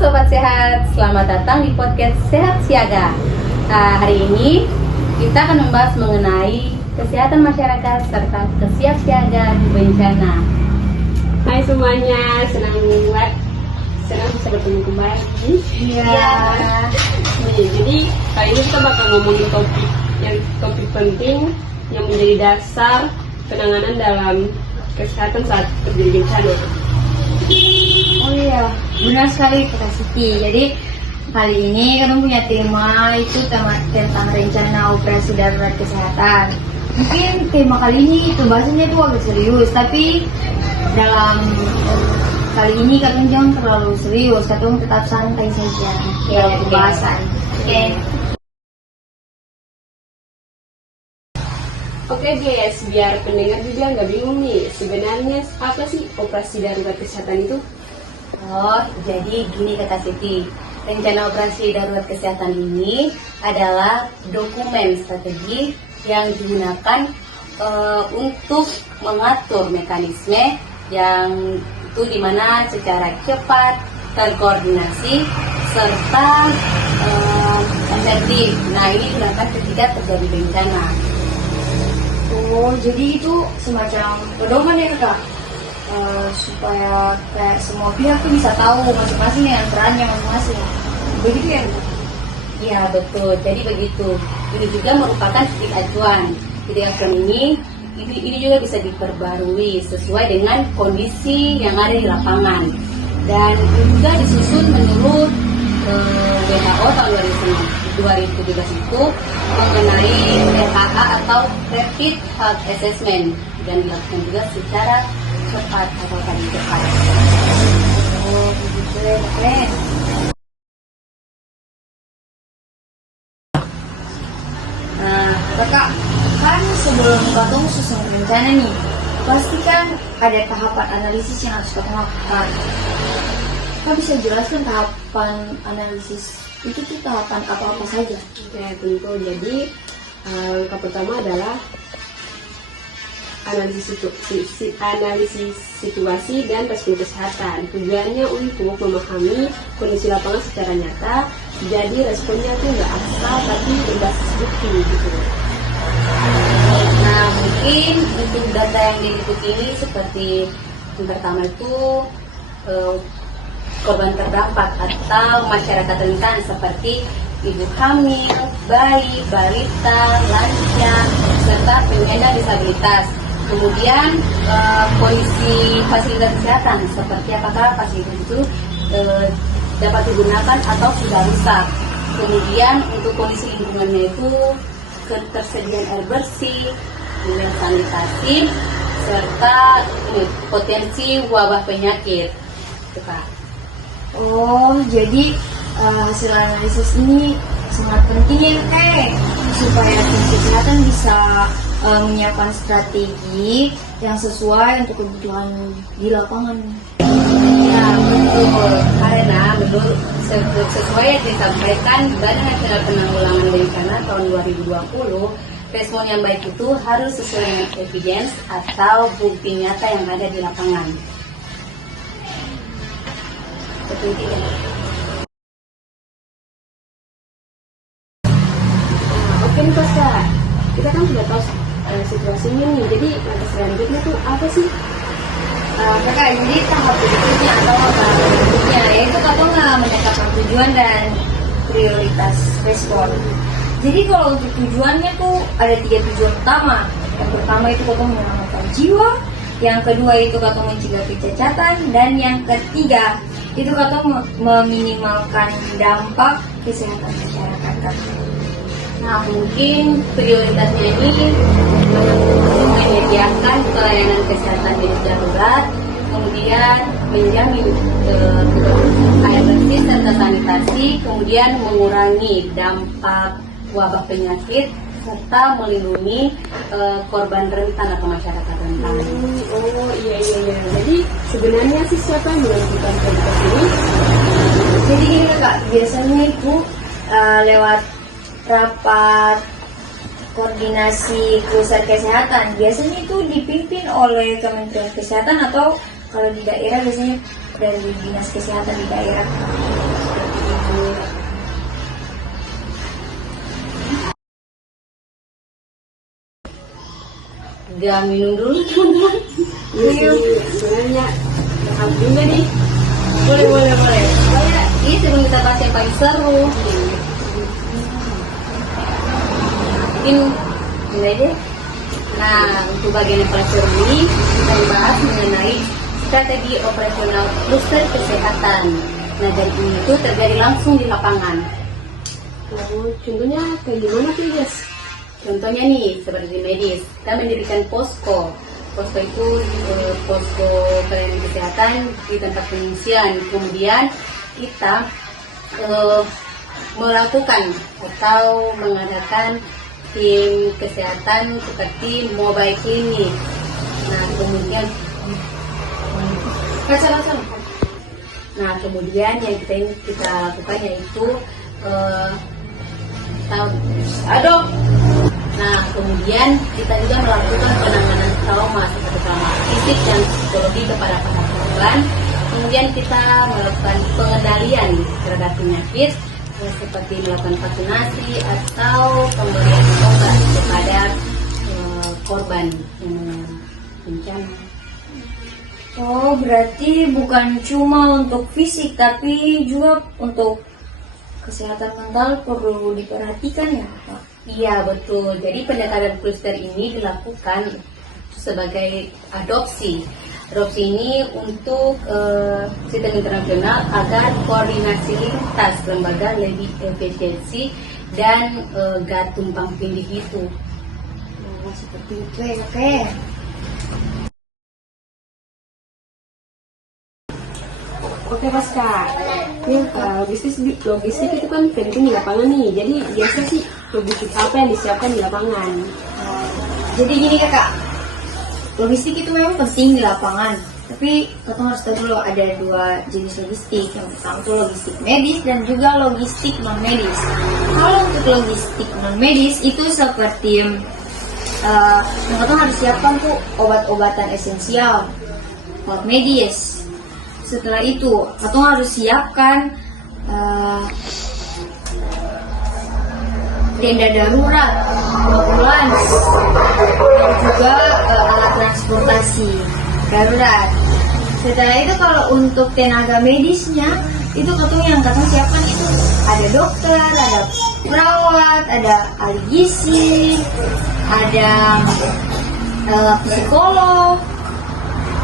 Sobat Sehat, selamat datang di podcast Sehat Siaga. Hari ini kita akan membahas mengenai kesehatan masyarakat serta kesiapsiagaan bencana. Hai semuanya, senang bisa bertemu kembali. Iya. Jadi kali ini kita bakal ngomongin topik penting yang menjadi dasar penanganan dalam kesehatan saat terjadi bencana. Oh iya, benar sekali Kak Siti. Jadi kali ini kita punya tema itu tentang rencana operasi darurat kesehatan. Mungkin tema kali ini itu bahasanya itu agak serius, tapi dalam kali ini kita jangan terlalu serius, kita tetap santai saja dalam pembahasan. Oke guys, biar pendengar juga nggak bingung nih, sebenarnya apa sih operasi darurat kesehatan itu? Oh, jadi gini Kak Siti. Rencana operasi darurat kesehatan ini adalah dokumen strategi yang digunakan untuk mengatur mekanisme yang itu dimana secara cepat, terkoordinasi, serta efektif. Nah, ini digunakan ketika terjadi bencana. Oh, jadi itu semacam pedoman ya Kak? Supaya kayak semua pihak tuh bisa tahu masing-masing yang perannya masing-masing. Begitu ya Kak? Ya betul, jadi begitu. Ini juga merupakan titik acuan. Titik acuan ini juga bisa diperbarui sesuai dengan kondisi yang ada di lapangan. Dan juga disusun menurut WHO tahun 2017 itu mengenai RHA atau Rapid Health Assessment dan dilakukan juga secara cepat atau tadi cepat. Oh, begitu ya keren. Nah, Kakak, kan sebelum Kakak susun rencana nih, pasti kan ada tahapan analisis yang harus Kakak lakukan. Kakak bisa jelaskan tahapan analisis itu tuh tahapan apa-apa saja? Ya tentu, jadi langkah pertama adalah analisis situasi dan respon kesehatan. Tujuannya untuk memahami kondisi lapangan secara nyata, jadi responnya tuh nggak asal tapi berbasis bukti gitu. Nah, mungkin untuk data yang diliputi ini seperti yang pertama itu korban terdampak atau masyarakat rentan seperti ibu hamil, bayi, balita, lansia, serta penyandang disabilitas. Kemudian kondisi fasilitas kesehatan seperti apakah fasilitas itu dapat digunakan atau sudah rusak. Kemudian untuk kondisi lingkungannya itu ketersediaan air bersih, kemudian sanitasi, serta potensi wabah penyakit. Itu, Kak. Oh, jadi hasil analisis ini sangat penting ya supaya tim kesehatan bisa menyiapkan strategi yang sesuai untuk kebutuhan di lapangan. Ya, betul. Karena menurut sesuai yang disampaikan Badan Nasional Penanggulangan Bencana tahun 2020, respon yang baik itu harus sesuai dengan evidence atau bukti nyata yang ada di lapangan. Betul tidak? Oke nih Kak, kita kan sudah tahu situasinya nih, jadi langkah selanjutnya tuh apa sih? Kakak, jadi tahap berikutnya atau tahap berikutnya yaitu Kakak menetapkan tujuan dan prioritas respon. Jadi kalau untuk tujuannya tuh ada 3 tujuan utama. Yang pertama itu Kakak menyelamatkan jiwa, yang kedua itu Kakak mencegah kecacatan, dan yang ketiga itu Kakak meminimalkan dampak kesehatan masyarakat. Nah, mungkin prioritasnya ini menyediakan pelayanan kesehatan medis darurat, kemudian menjamin air bersih serta sanitasi, kemudian mengurangi dampak wabah penyakit, serta melindungi korban rentan atau masyarakat rentan. Oh iya. Jadi sebenarnya sih siapa yang menentukan prioritas ini? Jadi gini Kak, biasanya itu lewat rapat koordinasi pusat kesehatan, biasanya itu dipimpin oleh Kementerian Kesehatan atau kalau di daerah biasanya dari dinas kesehatan di daerah. Gak minum dulu teman-teman. Iya, sebenarnya lengkap juga nih. Boleh. Oh ya, ini sebelum kita bahas yang paling seru. Mungkin mulai deh. Nah, untuk bagian yang paling seru ini kita bahas mengenai strategi operasional kluster kesehatan. Nah, dari ini itu terjadi langsung di lapangan. Oh, contohnya kayak gimana tuh, Jess? Contohnya nih, seperti di medis, kita mendirikan posko. Posko itu posko pelayanan kesehatan di tempat pengungsian. Kemudian kita melakukan atau mengadakan tim kesehatan seperti mobile clinic. Nah, kemudian kemudian yang kita lakukan yaitu Nah, kemudian kita juga melakukan penanganan trauma seperti trauma fisik dan psikologi kepada para korban. Kemudian kita melakukan pengendalian terhadap penyakit seperti melakukan vaksinasi atau pemberian obat kepada korban bencana. Oh, berarti bukan cuma untuk fisik tapi juga untuk kesehatan mental perlu diperhatikan ya, Pak? Iya, betul. Jadi pendekatan kluster ini dilakukan sebagai adopsi. Adopsi ini untuk sistem internasional agar koordinasi lintas lembaga lebih efisiensi dan gak tumpang tindih itu. Oh, seperti itu ya, Kak. Oke, Pasca. Logistik itu kan penting di lapangan nih. Jadi biasa sih logistik apa yang disiapkan di lapangan? Jadi gini Kakak, logistik itu memang penting di lapangan. Tapi kita harus tahu dulu ada dua jenis logistik. Yang pertama itu logistik medis dan juga logistik non medis. Kalau untuk logistik non medis itu seperti yang kita harus siapkan tuh obat-obatan esensial, obat medis. Setelah itu, kita harus siapkan tenda darurat, ambulans, dan juga alat transportasi darurat. Setelah itu kalau untuk tenaga medisnya, itu yang katanya siapkan itu ada dokter, ada perawat, ada ahli gizi, ada psikolog,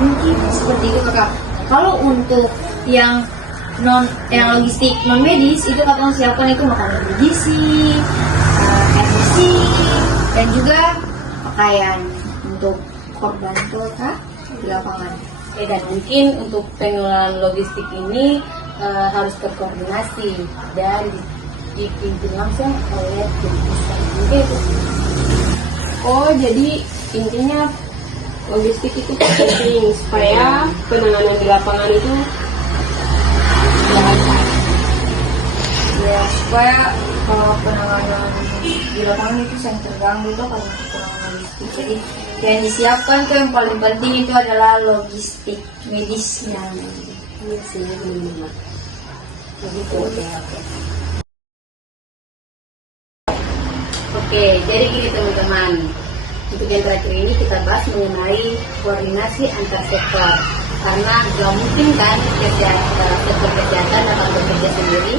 mungkin seperti itu Kakak. Kalau untuk yang logistik non medis itu katanya siapkan itu makanan bergizi, air bersih, dan juga pakaian untuk korban itu Kak di lapangan. Dan mungkin untuk pengelolaan logistik ini harus terkoordinasi dan dipimpin langsung oleh tim pusat. Mungkin itu. Oh, jadi intinya logistik itu penting supaya penanganan di lapangan itu lancar. Ya, supaya kalau penanganan di lapangan itu yang terganggu itu kalau kekurangan logistik. Jadi yang disiapkan tuh yang paling penting itu adalah logistik medisnya. Iya sih, benar. Begitu, oke. Oke, jadi gini teman-teman. Untuk yang terakhir ini kita bahas mengenai koordinasi antar sektor. Karena gak mungkin kan sektor kesehatan dapat bekerja sendiri.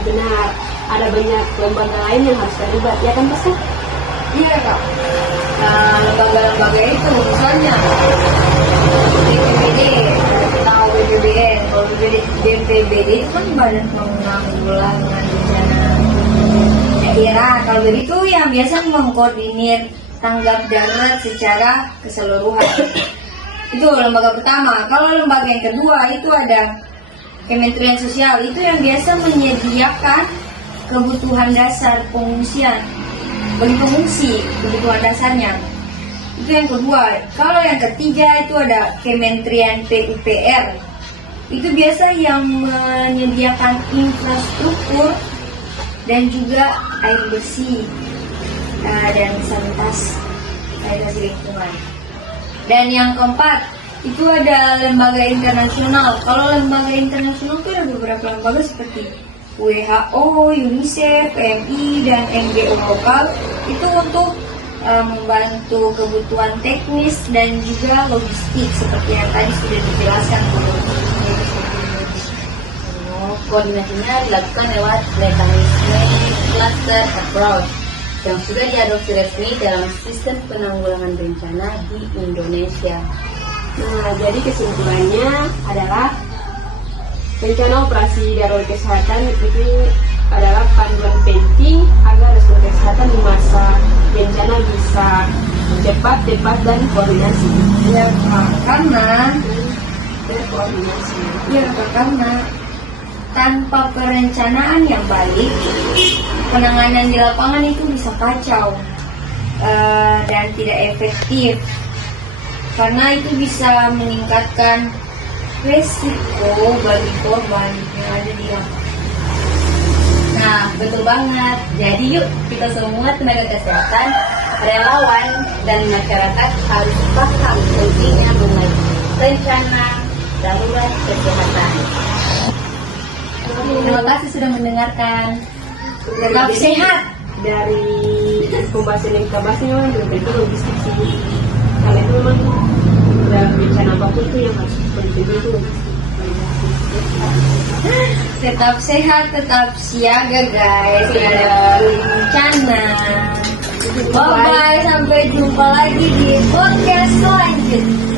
Benar, ada banyak lembaga lain yang harus terlibat, ya kan Pasca? Iya Kak. Nah, lembaga-lembaga itu misalnya BPBD atau BPBN. Kalau BPBD itu kan Badan Penanggulangan Bencana Daerah. Kalau begitu yang biasa mengkoordinir tanggap darurat secara keseluruhan. Itu lembaga pertama. Kalau lembaga yang kedua itu ada Kementerian Sosial, itu yang biasa menyediakan kebutuhan dasar pengungsian bagi pengungsi, kebutuhan dasarnya. Itu yang kedua. Kalau yang ketiga itu ada Kementerian PUPR. Itu biasa yang menyediakan infrastruktur dan juga air bersih dan sanitasi lingkungan. Dan yang keempat itu ada lembaga internasional. Kalau lembaga internasional itu ada beberapa lembaga seperti WHO, UNICEF, PMI, dan NGO lokal. Itu untuk membantu kebutuhan teknis dan juga logistik seperti yang tadi sudah dijelaskan dulu. Koordinasinya dilakukan lewat mekanisme cluster approach yang sudah diadopsi resmi dalam sistem penanggulangan bencana di Indonesia. Nah, jadi kesimpulannya adalah rencana operasi darurat kesehatan itu adalah panduan penting agar respon kesehatan di masa bencana bisa cepat, tepat, dan koordinasi. Ya, karena Berkoordinasi. karena tanpa perencanaan yang baik, penanganan di lapangan itu bisa kacau dan tidak efektif. Karena itu bisa meningkatkan resiko bagi korban yang ada di lapangan. Nah, betul banget. Jadi yuk kita semua tenaga kesehatan, relawan, dan masyarakat harus paham pentingnya membuat rencana darurat kesehatan. Terima kasih sudah mendengarkan. Tetap sehat. Dari pembahasan yang kita bahas ini memang benar-benar logistik sih. Karena itu memang dalam bencana apapun itu yang harus penting itu Tetap sehat, tetap siaga guys. Ada bencana. Bye bye, sampai jumpa lagi di podcast selanjutnya.